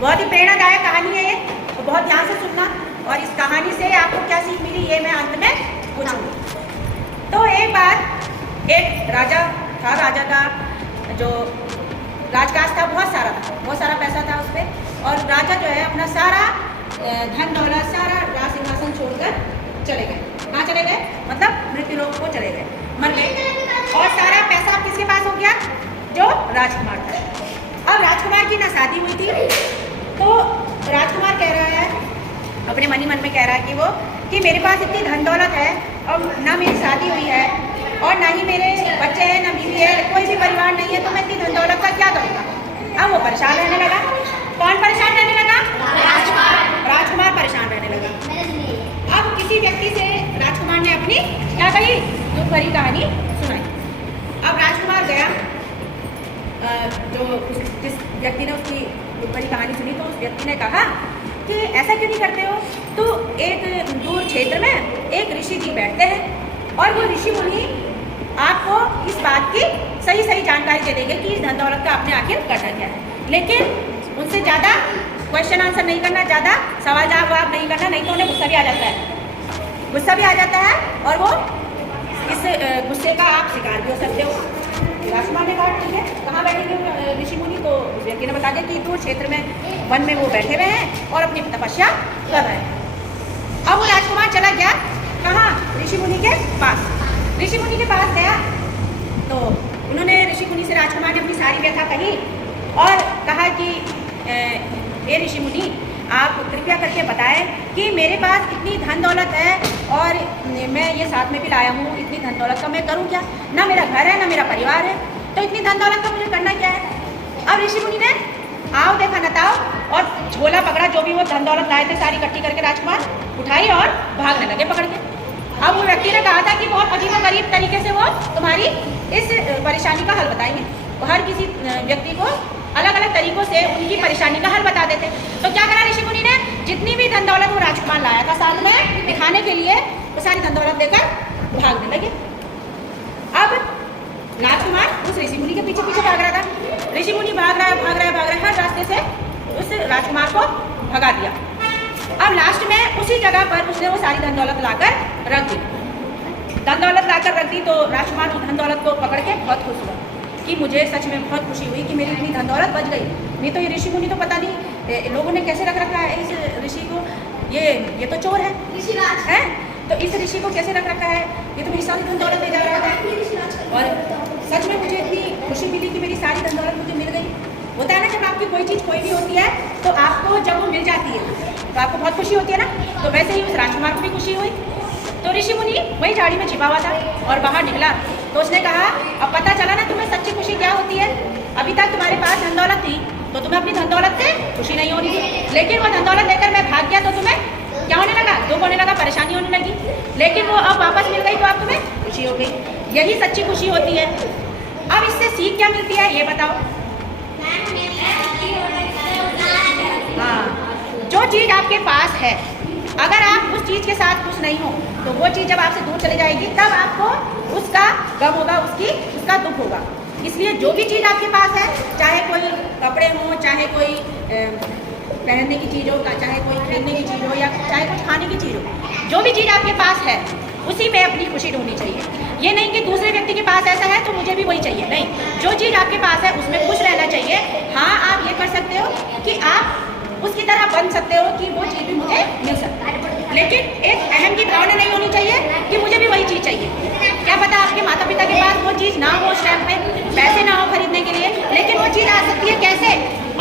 बहुत ही प्रेरणादायक कहानी है ये, तो बहुत ध्यान से सुनना और इस कहानी से आपको क्या सीख मिली ये मैं अंत में पूछूंगी। तो एक बार एक राजा था, राजा का जो राजकाज था बहुत सारा पैसा था उस पर, और राजा जो है अपना सारा धन दौलत, सारा राज सिंहासन छोड़कर चले गए। कहाँ चले गए? मतलब मृत्युलोक को चले गए, मर गए। और सारा पैसा किसके पास हो गया? जो राजकुमार था। अब राजकुमार की ना शादी हुई थी, तो राजकुमार कह रहा है अपने मन ही मन में कह रहा है कि मेरे पास इतनी धन दौलत है और ना मेरी शादी हुई है और ना ही मेरे बच्चे हैं, ना बीवी है, कोई भी परिवार नहीं है, तो मैं इतनी धन दौलत का क्या करूँगा? अब वो परेशान रहने लगा। कौन परेशान रहने लगा? राजकुमार परेशान रहने लगा। अब किसी व्यक्ति से राजकुमार ने अपनी क्या कही? दुख भरी कहानी सुनाई। अब राजकुमार गया, जिस व्यक्ति ने उसकी दुख भरी कहानी सुनी, तो उस व्यक्ति ने कहा कि ऐसा क्यों नहीं करते हो? तो एक दूर क्षेत्र में एक ऋषि जी बैठते हैं और वो ऋषि मुनि आपको इस बात की सही जानकारी दे देंगे कि इस धन दौलत का आपने आखिर करना क्या है। लेकिन उनसे ज़्यादा क्वेश्चन आंसर नहीं करना, ज़्यादा सवाल जवाब नहीं करना, नहीं तो उन्हें गुस्सा भी आ जाता है। गुस्सा भी आ जाता है और वो इस गुस्से का आप शिकार भी हो सकते हो। राजकुमार ने कहा ठीक है, कहाँ बैठेंगे ऋषि मुनि? तो उस व्यक्ति ने बता दिया कि दूर क्षेत्र में वन में वो बैठे हुए हैं और अपनी तपस्या कर रहे हैं। अब वो राजकुमार चला गया कहाँ? ऋषि मुनि के पास। ऋषि मुनि के पास गया तो उन्होंने ऋषि मुनि से राजकुमार ने अपनी सारी व्यथा कही और कहा कि हे ऋषि मुनि, आप कृपया करके बताएं कि मेरे पास इतनी धन दौलत है और मैं ये साथ में भी लाया हूँ, इतनी धन दौलत का मैं करूँ क्या? ना मेरा घर है, ना मेरा परिवार है, तो इतनी धन दौलत का मुझे करना क्या है? अब ऋषि मुनि ने आओ देखा नताओ और झोला पकड़ा, जो भी वो धन दौलत लाए थे सारी इकट्ठी करके राजकुमार उठाई और भागने लगे पकड़ के। अब वो व्यक्ति ने कहा था कि बहुत अजीब और गरीब तरीके से वो तुम्हारी इस परेशानी का हल बताएंगे। हर किसी व्यक्ति को अलग अलग तरीकों से उनकी परेशानी का हल बता देते। तो क्या करा ऋषि मुनि ने? जितनी भी धन दौलत वो राजकुमार लाया था साथ में दिखाने के लिए, वो सारी धन दौलत देकर भागने लगे। अब राजकुमार उस ऋषि मुनि के पीछे पीछे भाग रहा था। ऋषि मुनि भाग रहा है, हर रास्ते से उस राजकुमार को भगा दिया। अब लास्ट में उसी जगह पर उसने वो सारी धन दौलत लाकर रख दी। धन दौलत लाकर रख दी तो राजकुमार उस धन दौलत को पकड़ के बहुत खुश हुआ कि मुझे सच में बहुत खुशी हुई कि मेरी इतनी धन दौलत बच गई। नहीं तो ये ऋषि मुनि तो पता नहीं लोगों ने कैसे रख रखा है इस ऋषि को, ये तो चोर है, है? तो इस ऋषि को कैसे रख रखा है? ये तो मेरी सारी धन दौलत ले जा रहा है। और सच में मुझे इतनी खुशी मिली कि मेरी सारी धन दौलत मुझे मिल गई। होता है ना, जब आपकी कोई चीज़ कोई भी होती है तो आपको जब वो मिल जाती है तो आपको बहुत खुशी होती है ना। तो वैसे ही उस राजकुमार को भी खुशी हुई। तो ऋषि मुनि वही झाड़ी में छिपा हुआ था और बाहर निकला तो उसने कहा अब पता चला ना तुम्हें सच्ची खुशी क्या होती है। अभी तक तुम्हारे पास धन दौलत थी तो तुम्हें अपनी धन दौलत से खुशी नहीं हो रही थी, लेकिन वो धन दौलत लेकर मैं भाग गया तो तुम्हें क्या होने लगा? दुख होने लगा, परेशानी होने लगी। लेकिन वो अब वापस मिल गई तो अब तुम्हें खुशी हो गई। यही सच्ची खुशी होती है। अब इससे सीख क्या मिलती है ये बताओ? हाँ, जो चीज़ आपके पास है अगर आप उस चीज़ के साथ खुश नहीं हो तो वो चीज़ जब आपसे दूर चली जाएगी तब आपको उसका गम होगा, उसका दुख होगा। इसलिए जो भी चीज़ आपके पास है, चाहे कोई कपड़े हो, चाहे कोई पहनने की चीज़ हो, चाहे कोई खेलने की चीज़ हो या चाहे कुछ खाने की चीज़ हो, जो भी चीज़ आपके पास है उसी में अपनी खुशी ढूंढनी चाहिए। ये नहीं कि दूसरे व्यक्ति के पास ऐसा है तो मुझे भी वही चाहिए, नहीं। जो चीज़ आपके पास है उसमें खुश रहना चाहिए। हाँ, आप ये कर सकते हो कि आप उसकी तरह बन सकते हो कि वो चीज़ भी मुझे मिल सकती है, लेकिन एक अहम की भावना नहीं होनी चाहिए कि मुझे भी वही चीज़ चाहिए। क्या पता आपके माता पिता के पास वो चीज़ ना हो, उस टाइम पे पैसे ना हो खरीदने के लिए, लेकिन वो चीज़ आ सकती है कैसे?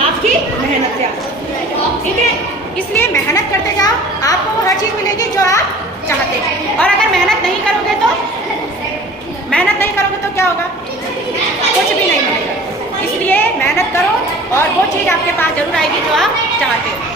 आपकी मेहनत से आ सकती है। ठीक है, इसलिए मेहनत करते जाओ, आपको वो हर चीज़ मिलेगी जो आप चाहते हैं। और अगर मेहनत नहीं करोगे तो क्या होगा? कुछ भी नहीं मिलेगा। इसलिए मेहनत करो और वो चीज़ आपके पास जरूर आएगी जो आप चाहते हो।